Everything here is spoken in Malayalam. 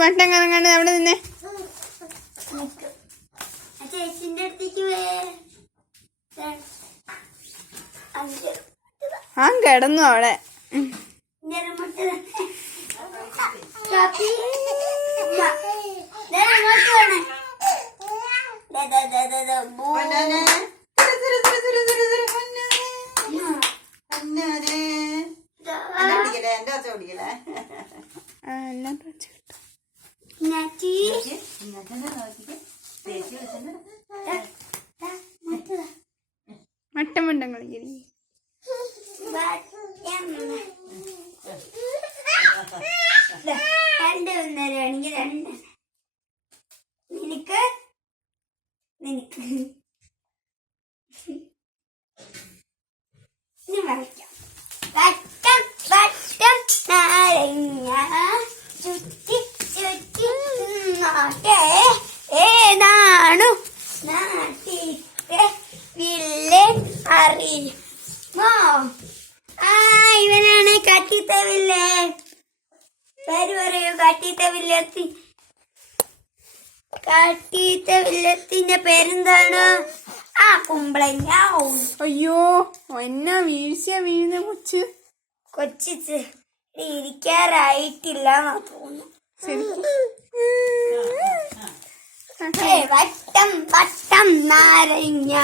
വട്ടം കറങ്ങാണ്ട് അവിടെ നിന്നെ. ചേച്ചിന്റെ അടുത്തേക്ക് ആ കിടന്നു അവിടെ. മട്ടമുണ്ടം കളിക്കരി നിനക്ക് നിനക്ക് വട്ടം വട്ടം നാരങ്ങ ചുറ്റി ചുറ്റി ഏതാണു നാട്ടിത്തെ വില്ലൻ അറിയുമോ? ഇവനാണ് കാട്ടിത്തെ വില്ലൻ. പേര് പറയൂ. കാട്ടിത്തെ വില്ലത്തി. കാട്ടിത്തെ വില്ലത്തിന്റെ പേരെന്താണ്? കുമ്പളങ്ങ. അയ്യോ എന്നാ വീഴുന്ന കൊച്ചിച്ച് ഇരിക്കാറായിട്ടില്ല തോന്നുന്നു. വട്ടം വട്ടം നാരങ്ങ.